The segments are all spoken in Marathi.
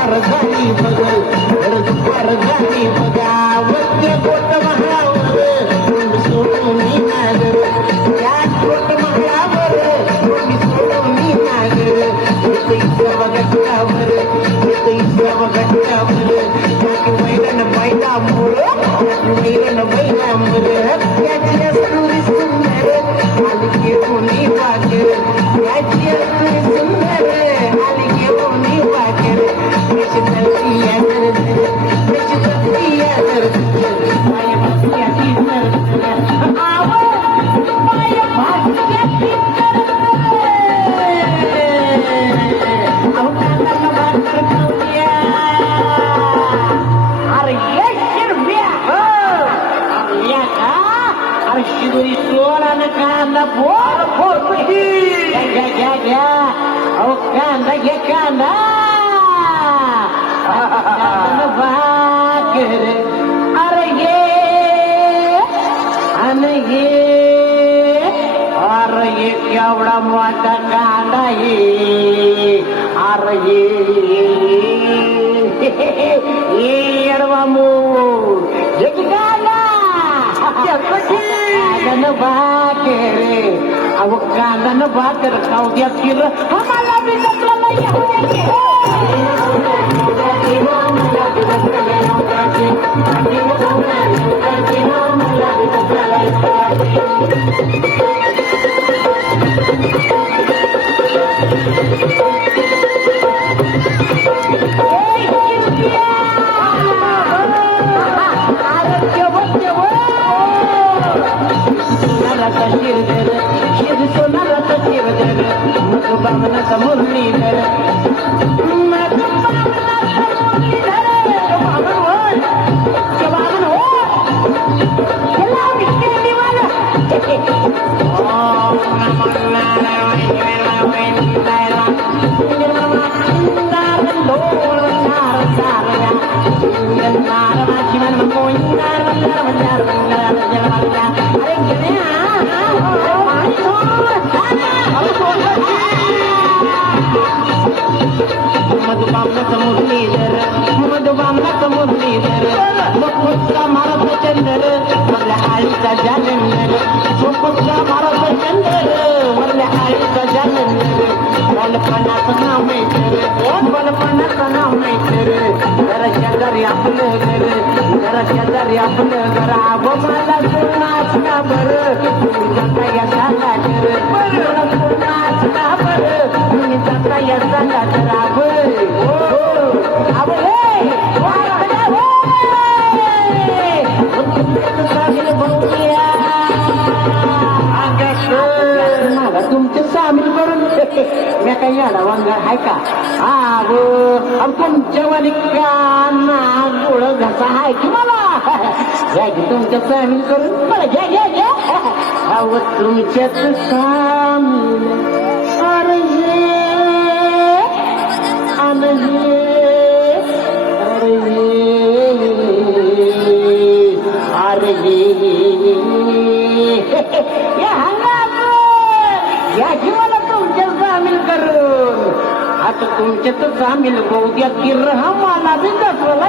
घर कांदा फोर फोर घ्या घ्या घ्या अहो कांदा घ्या कांदा भाकर अरे ये आणि ये अरे ये केवढा मोठा कांदा ये अरे ये ये एडवा मूळ एक कांदा कांदा भाकर भाकर खाऊ द्या किर आम्हाला बी நிழல் मुरलीधर मुकुटचा मारत चंदर मधल्या आळीचा जालंदर मुकुटचा मारत चंदर मधल्या आळीचा जालंदर बालपणाचं नाव मैत्र बालपणाचं नाव मैत्र जरा शेजारी आपलं घर जरा शेजारी आपलं घर. आबो मला नाच का बरं. तुम्ही जाता या सांगा कर मला नाच का बरं. तुम्ही जाता या सांगा कर आबो आबो हे! याडा वांगा आहे का आग तुमच्या वाली काना घसा की मला? घ्या की तुमच्या सामील करून मला घ्या घ्या घ्या. अहो तुमच्यात सामील अरे अरे अरे या. या जीवाला आता तुमच्यात सामील उद्या द्या की रहा मला बी दाखवला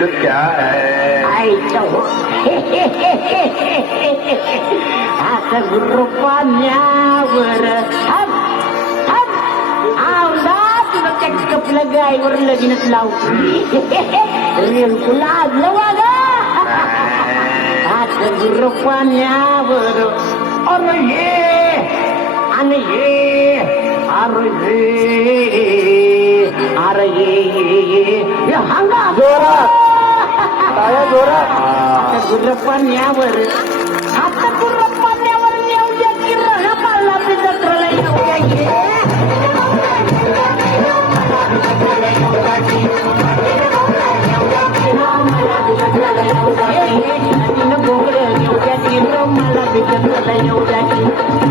लुक क्या है आईच्या हो. आता हप. आवडा तुला त्या कपलं गायवर लगीनच लावू रेणकू लाजलं वागा आता गुरु पाण्यावर अरे ये आणि ये अरे ये अरे ये ये ये ये हांगा जोरात. टाळ्या जोरात. आता गुरु पाण्यावर आता गुरु पाण्यावर येऊ द्या की रहा पाळला ते जत्रेला येऊ द्या की. नदीनं घोंगडं घेऊ द्या की र मला येऊ द्या